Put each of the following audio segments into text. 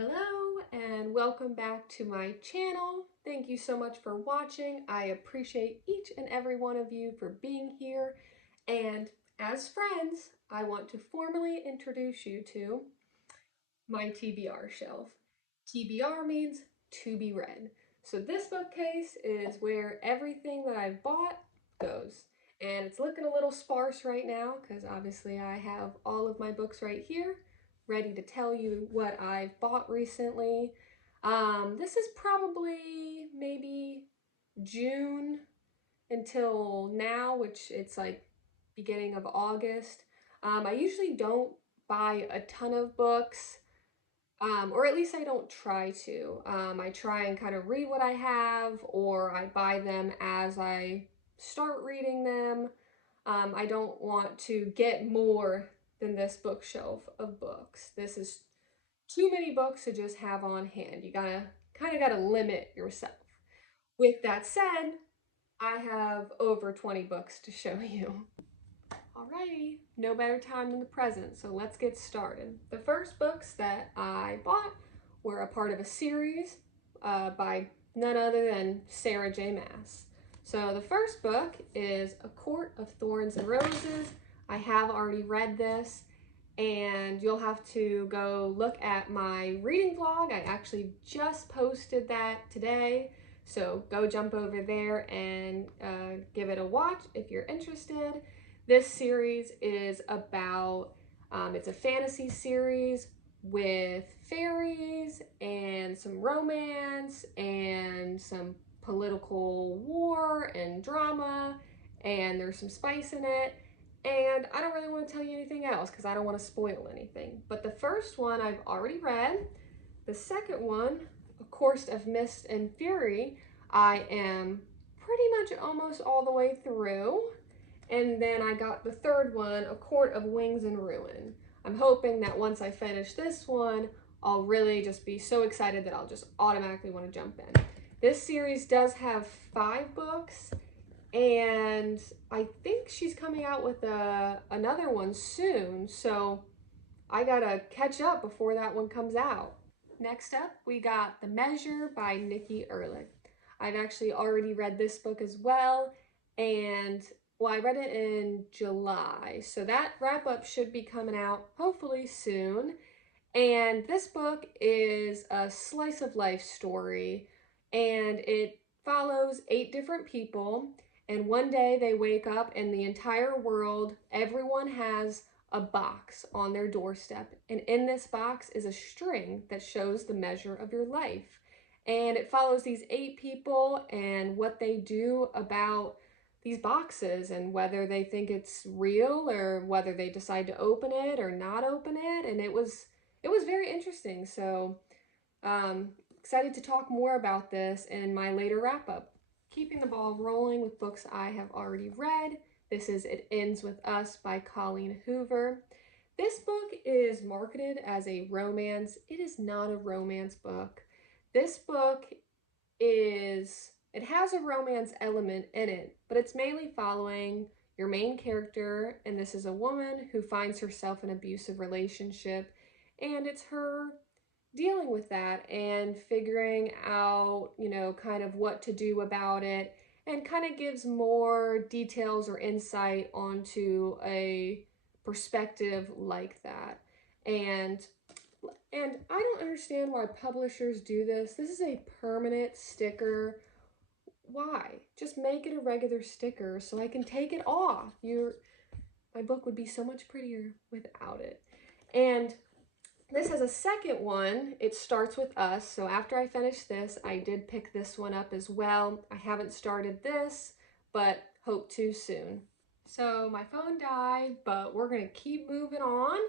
Hello and welcome back to my channel. Thank you so much for watching. I appreciate each and every one of you for being here. And as friends, I want to formally introduce you to my TBR shelf. TBR means to be read. So this bookcase is where everything that I've bought goes. And it's looking a little sparse right now because obviously I have all of my books right here ready to tell you what I've bought recently. This is probably maybe June until now, which it's like beginning of August. I usually don't buy a ton of books, or at least I don't try to. I try and kind of read what I have, or I buy them as I start reading them. I don't want to get more than this bookshelf of books. This is too many books to just have on hand. You kind of gotta limit yourself. With that said, I have over 20 books to show you. Alrighty, no better time than the present, so let's get started. The first books that I bought were a part of a series by none other than Sarah J. Maas. So the first book is A Court of Thorns and Roses. I have already read this, and you'll have to go look at my reading vlog. I actually just posted that today, so go jump over there and give it a watch if you're interested. This series is about, it's a fantasy series with fairies and some romance and some political war and drama, and there's some spice in it. And I don't really want to tell you anything else because I don't want to spoil anything. But the first one I've already read. The second one, A Course of Mist and Fury, I am pretty much almost all the way through. And then I got the third one, A Court of Wings and Ruin. I'm hoping that once I finish this one, I'll really just be so excited that I'll just automatically want to jump in. This series does have 5 books, and I think she's coming out with another one soon, so I gotta catch up before that one comes out. Next up, we got The Measure by Nikki Erlick. I've actually already read this book as well, and well, I read it in July, so that wrap-up should be coming out hopefully soon. And this book is a slice of life story, and it follows 8 different people, and one day they wake up and the entire world, everyone has a box on their doorstep, and in this box is a string that shows the measure of your life. And it follows these 8 people and what they do about these boxes and whether they think it's real or whether they decide to open it or not open it. And it was very interesting. So excited to talk more about this in my later wrap up. Keeping the ball rolling with books I have already read. This is It Ends With Us by Colleen Hoover. This book is marketed as a romance. It is not a romance book. This book it has a romance element in it, but it's mainly following your main character, and this is a woman who finds herself in an abusive relationship, and it's her dealing with that and figuring out, kind of what to do about it, and kind of gives more details or insight onto a perspective like that. And I don't understand why publishers do this. This is a permanent sticker. Why? Just make it a regular sticker so I can take it off. My book would be so much prettier without it. And this has a second one. It Starts With Us. So after I finish this, I did pick this one up as well. I haven't started this, but hope to soon. So my phone died, but we're going to keep moving on.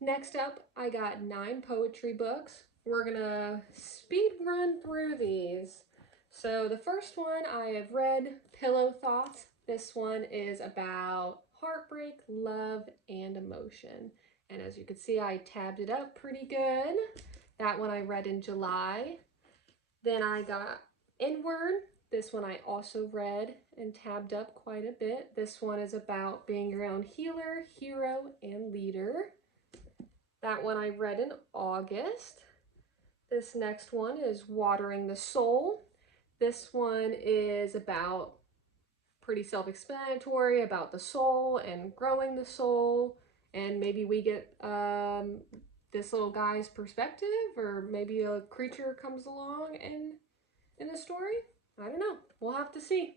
Next up, I got 9 poetry books. We're going to speed run through these. So the first one I have read, Pillow Thoughts. This one is about heartbreak, love, and emotion. And as you can see, I tabbed it up pretty good. That one I read in July. Then I got Inward. This one I also read and tabbed up quite a bit. This one is about being your own healer, hero, and leader. That one I read in August. This next one is Watering the Soul. This one is about, pretty self-explanatory, about the soul and growing the soul, and maybe we get this little guy's perspective, or maybe a creature comes along in the story. I don't know. We'll have to see.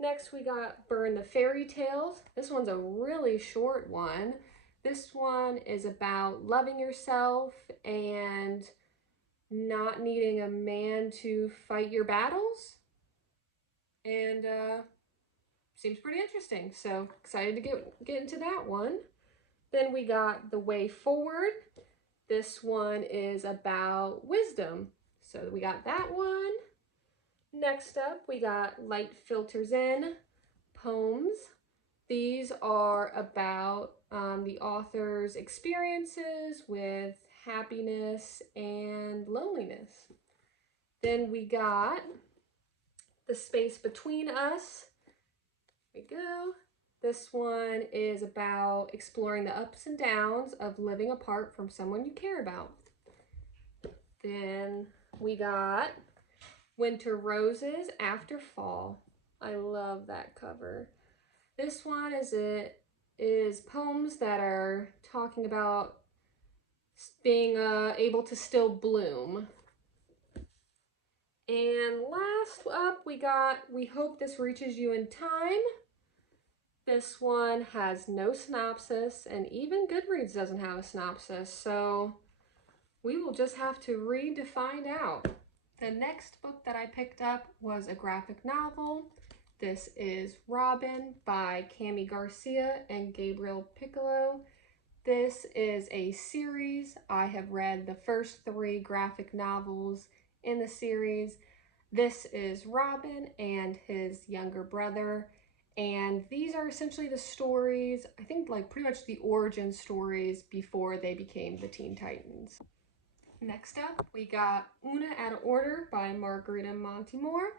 Next we got Burn the Fairy Tales. This one's a really short one. This one is about loving yourself and not needing a man to fight your battles. And seems pretty interesting. So excited to get into that one. Then we got The Way Forward. This one is about wisdom. So we got that one. Next up, we got Light Filters In poems. These are about the author's experiences with happiness and loneliness. Then we got The Space Between Us. Here we go. This one is about exploring the ups and downs of living apart from someone you care about. Then we got Winter Roses After Fall. I love that cover. This one is poems that are talking about being able to still bloom. And last up we got We Hope This Reaches You in Time. This one has no synopsis, and even Goodreads doesn't have a synopsis, so we will just have to read to find out. The next book that I picked up was a graphic novel. This is Robin by Cami Garcia and Gabriel Picolo. This is a series. I have read the first 3 graphic novels in the series. This is Robin and his younger brother. And these are essentially the stories, I think like pretty much the origin stories before they became the Teen Titans. Next up, we got Oona Out of Order by Margarita Montimore.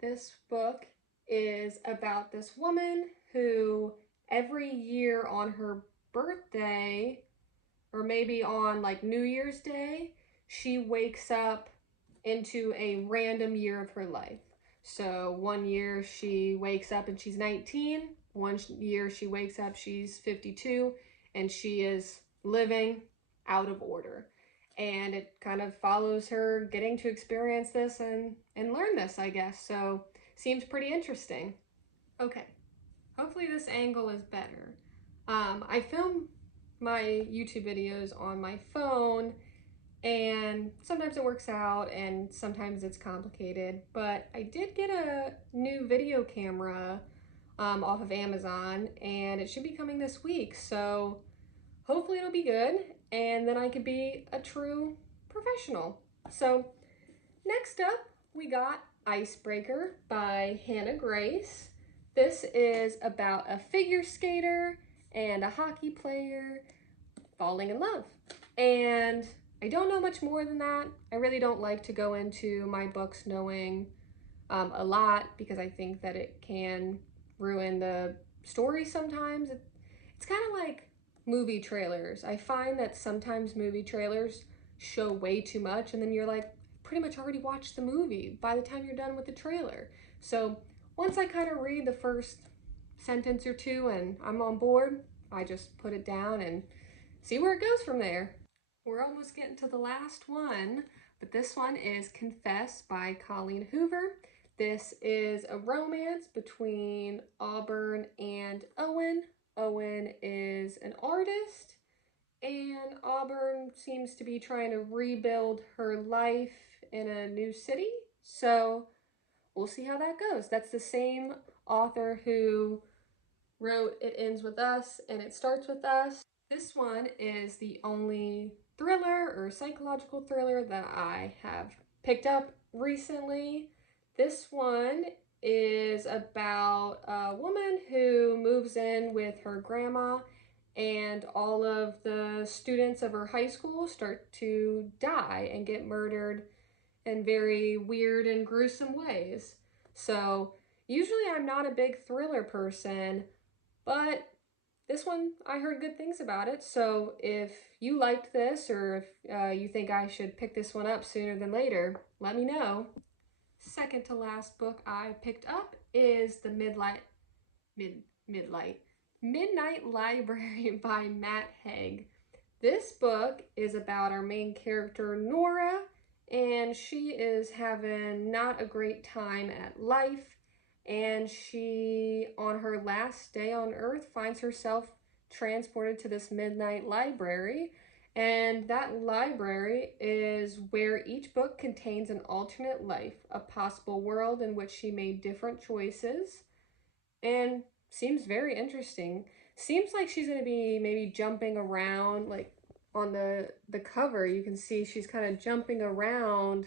This book is about this woman who every year on her birthday, or maybe on like New Year's Day, she wakes up into a random year of her life. So one year she wakes up and she's 19, one year she wakes up she's 52, and she is living out of order. And it kind of follows her getting to experience this and learn this, I guess. So seems pretty interesting. Okay, hopefully this angle is better. I film my YouTube videos on my phone, and sometimes it works out and sometimes it's complicated, but I did get a new video camera off of Amazon, and it should be coming this week, so hopefully it'll be good, and then I could be a true professional. So next up we got Icebreaker by Hannah Grace. This is about a figure skater and a hockey player falling in love, and I don't know much more than that. I really don't like to go into my books knowing a lot, because I think that it can ruin the story sometimes. It's kind of like movie trailers. I find that sometimes movie trailers show way too much, and then you're like, pretty much already watched the movie by the time you're done with the trailer. So once I kind of read the first sentence or two and I'm on board, I just put it down and see where it goes from there. We're almost getting to the last one, but this one is Confess by Colleen Hoover. This is a romance between Auburn and Owen. Owen is an artist, and Auburn seems to be trying to rebuild her life in a new city. So we'll see how that goes. That's the same author who wrote It Ends With Us and It Starts With Us. This one is the only thriller or psychological thriller that I have picked up recently. This one is about a woman who moves in with her grandma, and all of the students of her high school start to die and get murdered in very weird and gruesome ways. So usually I'm not a big thriller person, but this one, I heard good things about it. So if you liked this, or if you think I should pick this one up sooner than later, let me know. Second to last book I picked up is the Midnight Library by Matt Haig. This book is about our main character, Nora, and she is having not a great time at life, and she, on her last day on Earth, finds herself transported to this midnight library, and that library is where each book contains an alternate life, a possible world in which she made different choices, and seems very interesting. Seems like she's going to be maybe jumping around, like on the cover you can see she's kind of jumping around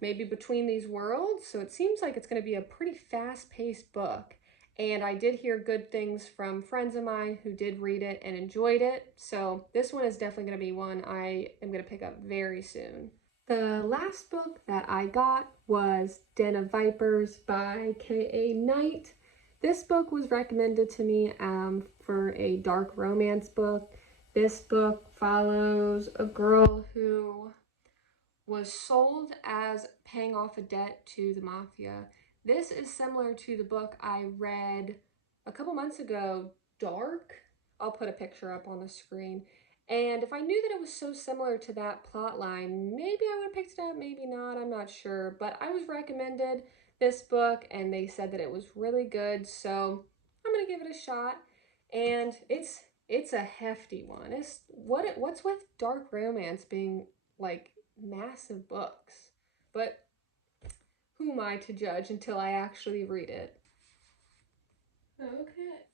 maybe between these worlds. So it seems like it's going to be a pretty fast-paced book. And I did hear good things from friends of mine who did read it and enjoyed it. So this one is definitely going to be one I am going to pick up very soon. The last book that I got was Den of Vipers by K.A. Knight. This book was recommended to me for a dark romance book. This book follows a girl who was sold as paying off a debt to the mafia. This is similar to the book I read a couple months ago, Dark. I'll put a picture up on the screen. And if I knew that it was so similar to that plot line, maybe I would have picked it up, maybe not, I'm not sure. But I was recommended this book and they said that it was really good, so I'm gonna give it a shot. And it's a hefty one. What's with dark romance being like massive books? But who am I to judge until I actually read it? Okay.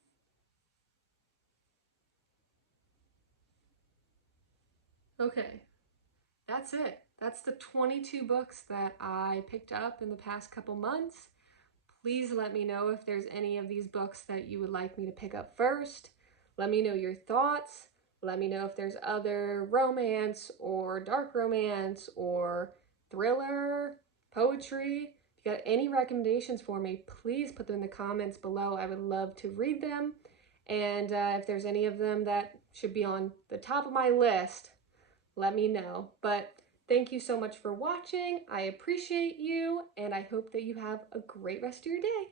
Okay, that's it. That's the 22 books that I picked up in the past couple months. Please let me know if there's any of these books that you would like me to pick up first. Let me know your thoughts. Let me know if there's other romance or dark romance or thriller, poetry. If you got any recommendations for me, please put them in the comments below. I would love to read them. And if there's any of them that should be on the top of my list, let me know. But thank you so much for watching. I appreciate you, and I hope that you have a great rest of your day.